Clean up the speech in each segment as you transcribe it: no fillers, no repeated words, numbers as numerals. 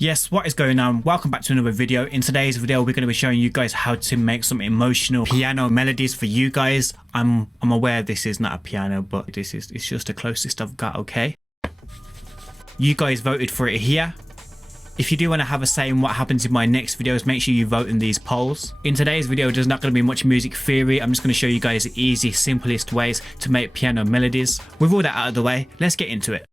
Yes, what is going on? Welcome back to another video. In today's video, we're going to be showing you guys how to make some emotional piano melodies for you guys. I'm aware this is not a piano, but it's just the closest I've got, okay? You guys voted for it here. If you do want to have a say in what happens in my next videos, make sure you vote in these polls. In today's video, there's not going to be much music theory. I'm just going to show you guys the easy, simplest ways to make piano melodies. With all that out of the way, let's get into it.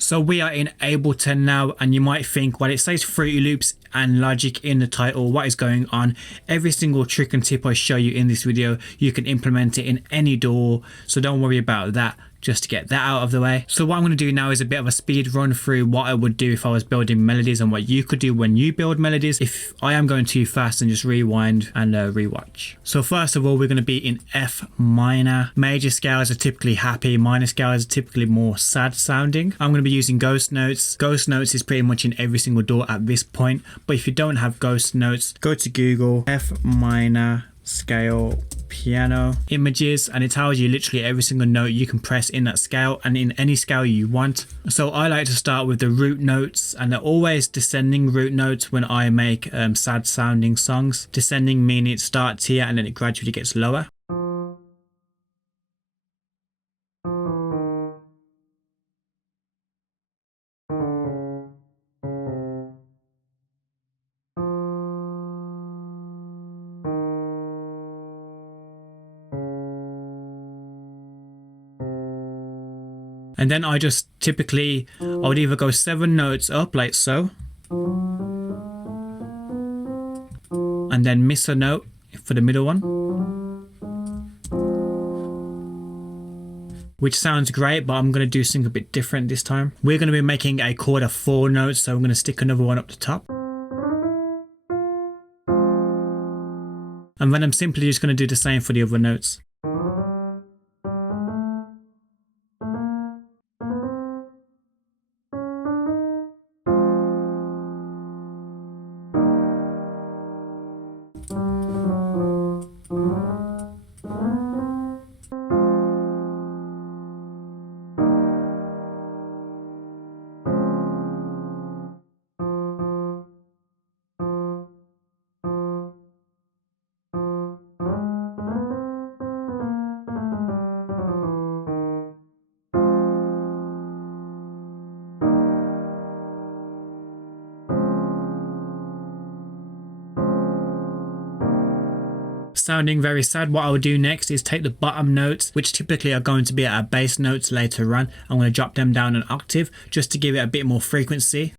So we are in Ableton now, and you might think, well, it says Fruity Loops and Logic in the title. What is going on? Every single trick and tip I show you in this video, you can implement it in any DAW, so don't worry about that. Just to get that out of the way. So what I'm going to do now is a bit of a speed run through what I would do if I was building melodies and what you could do when you build melodies. If I am going too fast, then just rewind and rewatch. So first of all, we're going to be in F minor. Major scales are typically happy, minor scales are typically more sad sounding. I'm going to be using ghost notes. Ghost notes is pretty much in every single DAW at this point, but if you don't have ghost notes, go to Google F minor scale piano images, and it tells you literally every single note you can press in that scale and in any scale you want. So I like to start with the root notes, and they're always descending root notes when I make sad sounding songs. Descending meaning it starts here and then it gradually gets lower. And then I just typically, I would either go 7 notes up like so, and then miss a note for the middle one, which sounds great, but I'm going to do something a bit different this time. We're going to be making a chord of 4 notes, so I'm going to stick another one up the top. And then I'm simply just going to do the same for the other notes. Sounding very sad, what I'll do next is take the bottom notes, which typically are going to be our bass notes later on. I'm going to drop them down an octave just to give it a bit more frequency.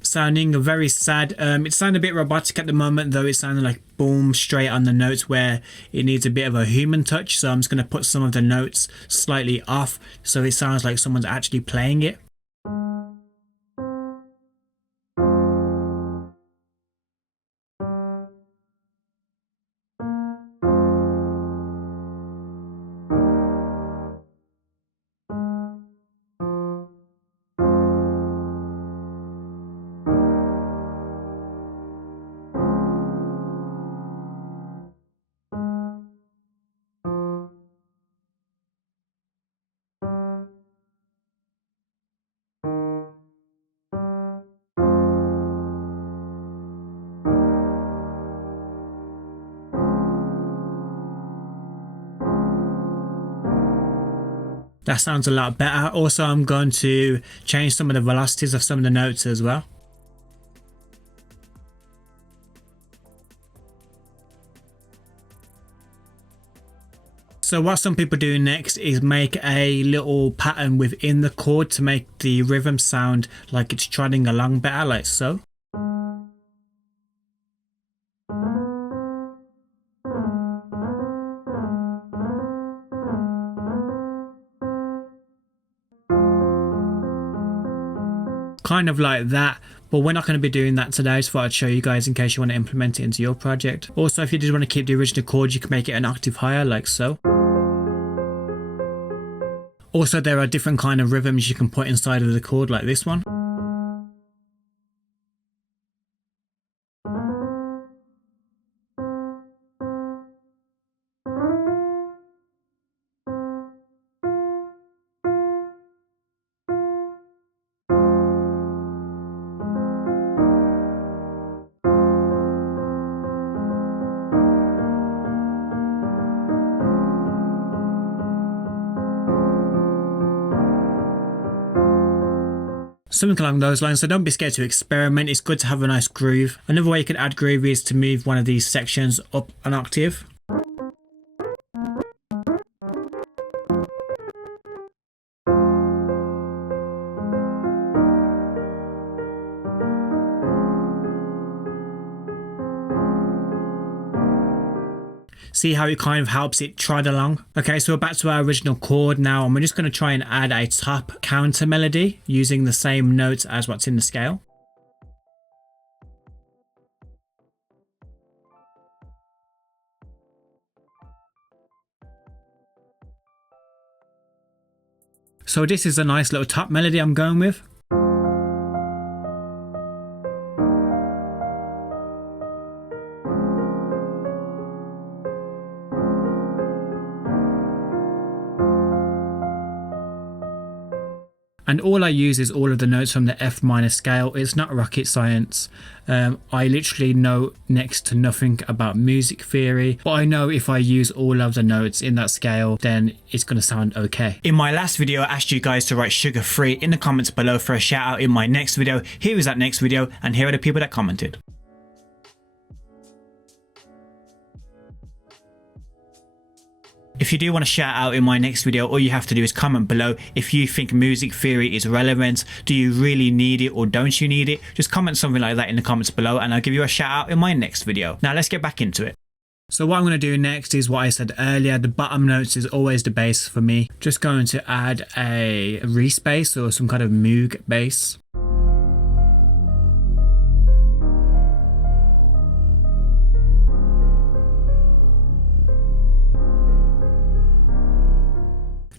Sounding very sad. It sounded a bit robotic at the moment, though. It sounded like boom straight on the notes where it needs a bit of a human touch. So I'm just going to put some of the notes slightly off so it sounds like someone's actually playing it. That sounds a lot better. Also, I'm going to change some of the velocities of some of the notes as well. So what some people do next is make a little pattern within the chord to make the rhythm sound like it's trotting along better, like so. kind of like that, but we're not going to be doing that today. So I thought I'd show you guys in case you want to implement it into your project. Also, if you did want to keep the original chord, you can make it an octave higher like so. Also, there are different kind of rhythms you can put inside of the chord, like this one. Something along those lines, so don't be scared to experiment. It's good to have a nice groove. Another way you can add groove is to move one of these sections up an octave. See how it kind of helps it trod along. Okay, so we're back to our original chord now, and we're just going to try and add a top counter melody using the same notes as what's in the scale. So this is a nice little top melody I'm going with. And all I use is all of the notes from the F minor scale. It's not rocket science. I literally know next to nothing about music theory, but I know if I use all of the notes in that scale, then it's going to sound okay. In my last video, I asked you guys to write sugar free in the comments below for a shout out in my next video. Here is that next video, and here are the people that commented. If you do want to shout out in my next video, all you have to do is comment below if you think music theory is relevant. Do you really need it or don't you need it? Just comment something like that in the comments below and I'll give you a shout out in my next video. Now let's get back into it. So what I'm going to do next is what I said earlier. The bottom notes is always the bass for me. Just going to add a respace or some kind of moog bass.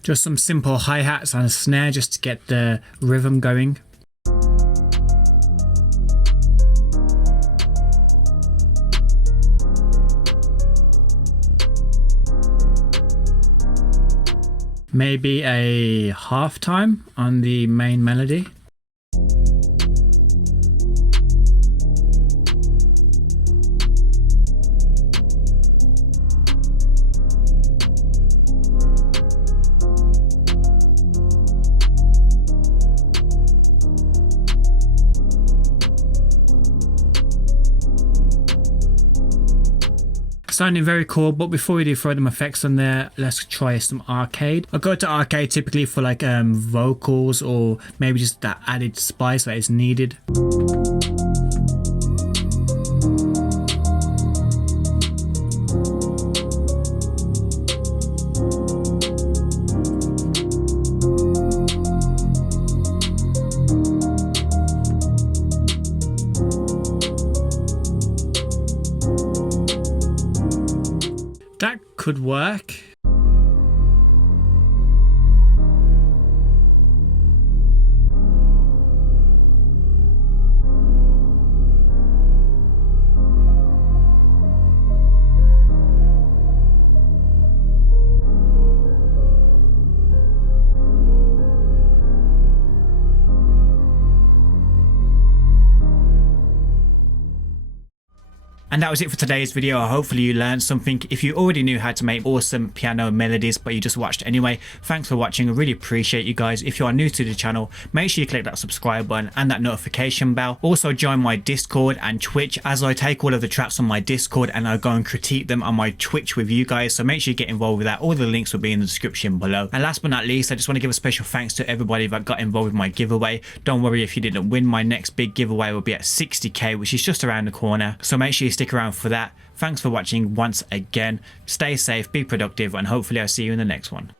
Just some simple hi-hats and a snare just to get the rhythm going. Maybe a half time on the main melody. Sounding very cool, but before we do throw them effects on there, let's try some arcade. I go to arcade typically for like vocals or maybe just that added spice that is needed. That could work. And that was it for today's video. Hopefully you learned something. If you already knew how to make awesome piano melodies but you just watched anyway, thanks for watching. I really appreciate you guys. If you are new to the channel, make sure you click that subscribe button and that notification bell. Also join my Discord and Twitch, as I take all of the tracks on my Discord and I go and critique them on my Twitch with you guys, so make sure you get involved with that. All the links will be in the description below. And last but not least, I just want to give a special thanks to everybody that got involved with my giveaway. Don't worry if you didn't win. My next big giveaway will be at 60k, which is just around the corner, so make sure you stick around for that. Thanks for watching once again. Stay safe, be productive, and hopefully I'll see you in the next one.